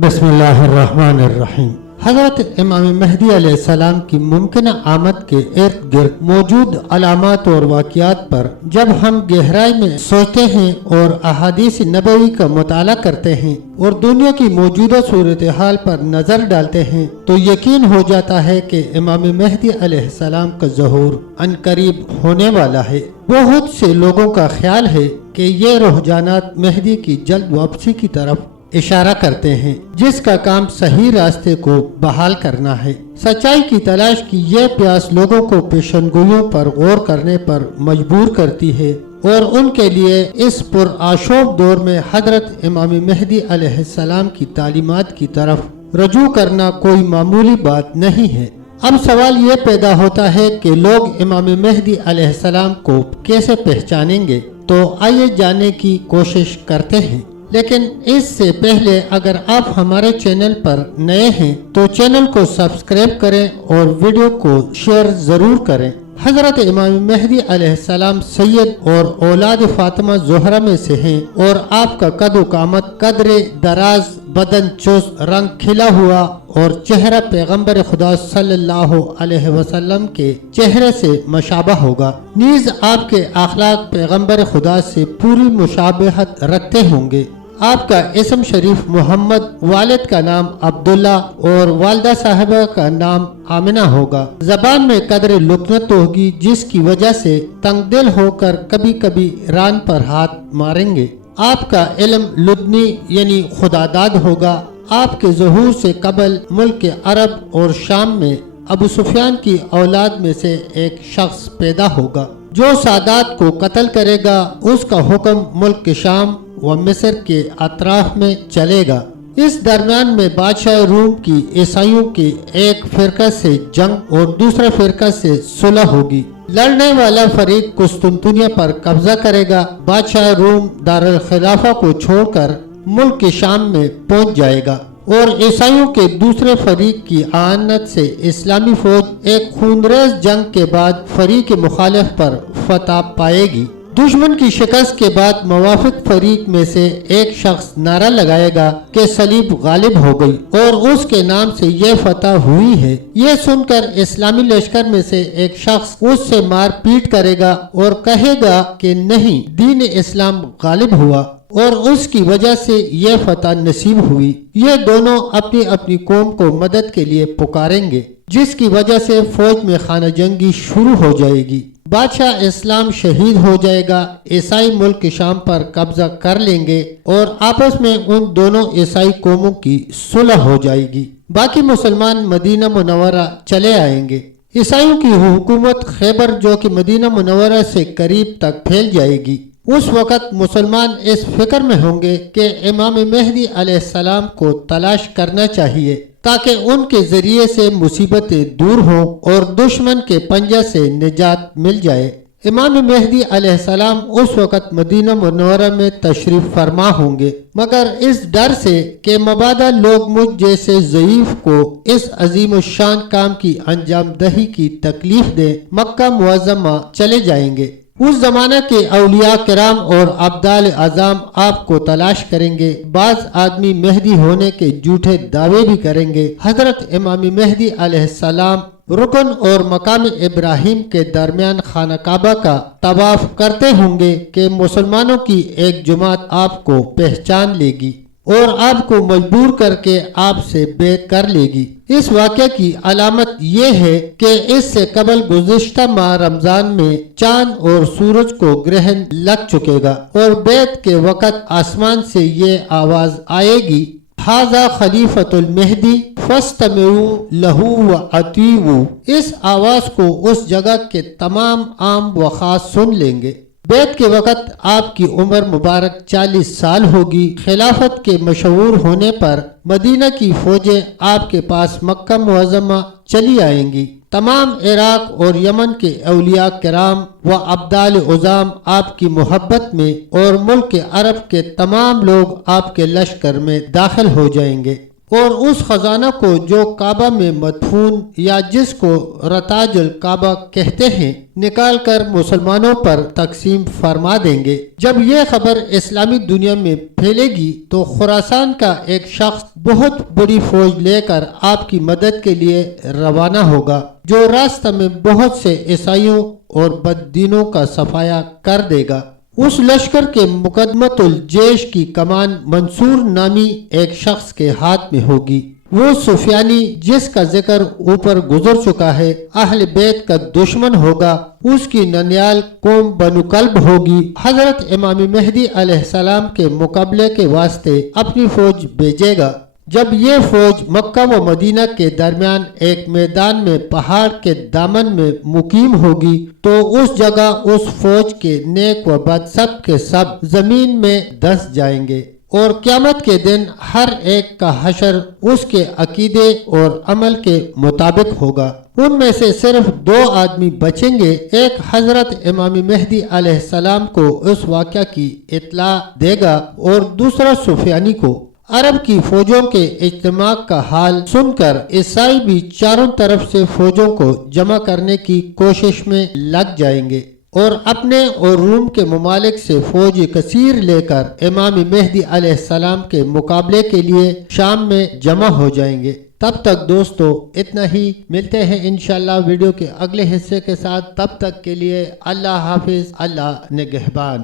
بسم اللہ الرحمن الرحیم۔ حضرت امام مہدی علیہ السلام کی ممکنہ آمد کے ارد گرد موجود علامات اور واقعات پر جب ہم گہرائی میں سوچتے ہیں اور احادیث نبوی کا مطالعہ کرتے ہیں اور دنیا کی موجودہ صورتحال پر نظر ڈالتے ہیں تو یقین ہو جاتا ہے کہ امام مہدی علیہ السلام کا ظہور عنقریب ہونے والا ہے۔ بہت سے لوگوں کا خیال ہے کہ یہ رجحانات مہدی کی جلد واپسی کی طرف اشارہ کرتے ہیں، جس کا کام صحیح راستے کو بحال کرنا ہے۔ سچائی کی تلاش کی یہ پیاس لوگوں کو پیشنگوئیوں پر غور کرنے پر مجبور کرتی ہے اور ان کے لیے اس پرآشوب دور میں حضرت امام مہدی علیہ السلام کی تعلیمات کی طرف رجوع کرنا کوئی معمولی بات نہیں ہے۔ اب سوال یہ پیدا ہوتا ہے کہ لوگ امام مہدی علیہ السلام کو کیسے پہچانیں گے؟ تو آئیے جاننے کی کوشش کرتے ہیں، لیکن اس سے پہلے اگر آپ ہمارے چینل پر نئے ہیں تو چینل کو سبسکرائب کریں اور ویڈیو کو شیئر ضرور کریں۔ حضرت امام مہدی علیہ السلام سید اور اولاد فاطمہ زہرا میں سے ہیں اور آپ کا قد و قامت قدر دراز، بدن چست، رنگ کھلا ہوا اور چہرہ پیغمبر خدا صلی اللہ علیہ وسلم کے چہرے سے مشابہ ہوگا، نیز آپ کے اخلاق پیغمبر خدا سے پوری مشابہت رکھتے ہوں گے۔ آپ کا اسم شریف محمد، والد کا نام عبداللہ اور والدہ صاحبہ کا نام آمنہ ہوگا۔ زبان میں قدر لکنت ہوگی، جس کی وجہ سے تنگ دل ہو کر کبھی کبھی ران پر ہاتھ ماریں گے۔ آپ کا علم لدنی یعنی خداداد ہوگا۔ آپ کے ظہور سے قبل ملک عرب اور شام میں ابو سفیان کی اولاد میں سے ایک شخص پیدا ہوگا جو سادات کو قتل کرے گا۔ اس کا حکم ملک شام و مصر کے اطراف میں چلے گا۔ اس درمیان میں بادشاہ روم کی عیسائیوں کے ایک فرقہ سے جنگ اور دوسرا فرقہ سے صلح ہوگی۔ لڑنے والا فریق قسطنطنیہ پر قبضہ کرے گا۔ بادشاہ روم دارالخلافہ کو چھوڑ کر ملک شام میں پہنچ جائے گا اور عیسائیوں کے دوسرے فریق کی اعانت سے اسلامی فوج ایک خونریز جنگ کے بعد فریق مخالف پر فتح پائے گی۔ دشمن کی شکست کے بعد موافق فریق میں سے ایک شخص نعرہ لگائے گا کہ صلیب غالب ہو گئی اور اس کے نام سے یہ فتح ہوئی ہے۔ یہ سن کر اسلامی لشکر میں سے ایک شخص اس سے مار پیٹ کرے گا اور کہے گا کہ نہیں، دین اسلام غالب ہوا اور اس کی وجہ سے یہ فتح نصیب ہوئی۔ یہ دونوں اپنی اپنی قوم کو مدد کے لیے پکاریں گے، جس کی وجہ سے فوج میں خانہ جنگی شروع ہو جائے گی۔ بادشاہ اسلام شہید ہو جائے گا۔ عیسائی ملک شام پر قبضہ کر لیں گے اور آپس میں ان دونوں عیسائی قوموں کی صلح ہو جائے گی۔ باقی مسلمان مدینہ منورہ چلے آئیں گے۔ عیسائیوں کی حکومت خیبر، جو کہ مدینہ منورہ سے قریب تک پھیل جائے گی۔ اس وقت مسلمان اس فکر میں ہوں گے کہ امام مہدی علیہ السلام کو تلاش کرنا چاہیے تاکہ ان کے ذریعے سے مصیبتیں دور ہوں اور دشمن کے پنجہ سے نجات مل جائے۔ امام مہدی علیہ السلام اس وقت مدینہ منورہ میں تشریف فرما ہوں گے، مگر اس ڈر سے کہ مبادا لوگ مجھ جیسے ضعیف کو اس عظیم الشان کام کی انجام دہی کی تکلیف دیں، مکہ معظمہ چلے جائیں گے۔ اس زمانہ کے اولیاء کرام اور ابدال اعظام آپ کو تلاش کریں گے۔ بعض آدمی مہدی ہونے کے جھوٹے دعوے بھی کریں گے۔ حضرت امام مہدی علیہ السلام رکن اور مقام ابراہیم کے درمیان خانہ کعبہ کا طواف کرتے ہوں گے کہ مسلمانوں کی ایک جماعت آپ کو پہچان لے گی اور آپ کو مجبور کر کے آپ سے بیعت کر لے گی۔ اس واقعہ کی علامت یہ ہے کہ اس سے قبل گزشتہ ماہ رمضان میں چاند اور سورج کو گرہن لگ چکے گا اور بیعت کے وقت آسمان سے یہ آواز آئے گی، ھذا خلیفۃ المہدی فاستمعوا لہ واطیعوا۔ اس آواز کو اس جگہ کے تمام عام و خاص سن لیں گے۔ بیعت کے وقت آپ کی عمر مبارک 40 سال ہوگی۔ خلافت کے مشہور ہونے پر مدینہ کی فوجیں آپ کے پاس مکہ معظمہ چلی آئیں گی۔ تمام عراق اور یمن کے اولیاء کرام و ابدال اعظام آپ کی محبت میں اور ملک عرب کے تمام لوگ آپ کے لشکر میں داخل ہو جائیں گے۔ اور اس خزانہ کو جو کعبہ میں مدفون یا جس کو رتاج الکعبہ کہتے ہیں نکال کر مسلمانوں پر تقسیم فرما دیں گے۔ جب یہ خبر اسلامی دنیا میں پھیلے گی تو خراسان کا ایک شخص بہت بڑی فوج لے کر آپ کی مدد کے لیے روانہ ہوگا، جو راستہ میں بہت سے عیسائیوں اور بددینوں کا صفایا کر دے گا۔ اس لشکر کے مقدمت الجیش کی کمان منصور نامی ایک شخص کے ہاتھ میں ہوگی۔ وہ سفیانی جس کا ذکر اوپر گزر چکا ہے اہل بیت کا دشمن ہوگا، اس کی ننیال قوم بنو کلب ہوگی۔ حضرت امام مہدی علیہ السلام کے مقابلے کے واسطے اپنی فوج بھیجے گا۔ جب یہ فوج مکہ و مدینہ کے درمیان ایک میدان میں پہاڑ کے دامن میں مقیم ہوگی تو اس جگہ اس فوج کے نیک و بد سب کے سب زمین میں دس جائیں گے، اور قیامت کے دن ہر ایک کا حشر اس کے عقیدے اور عمل کے مطابق ہوگا۔ ان میں سے صرف 2 آدمی بچیں گے، ایک حضرت امام مہدی علیہ السلام کو اس واقعہ کی اطلاع دے گا اور دوسرا سفیانی کو۔ عرب کی فوجوں کے اجتماع کا حال سن کر عیسائی بھی چاروں طرف سے فوجوں کو جمع کرنے کی کوشش میں لگ جائیں گے اور اپنے اور روم کے ممالک سے فوج کثیر لے کر امام مہدی علیہ السلام کے مقابلے کے لیے شام میں جمع ہو جائیں گے۔ تب تک دوستو اتنا ہی، ملتے ہیں انشاءاللہ ویڈیو کے اگلے حصے کے ساتھ۔ تب تک کے لیے اللہ حافظ، اللہ نگہبان۔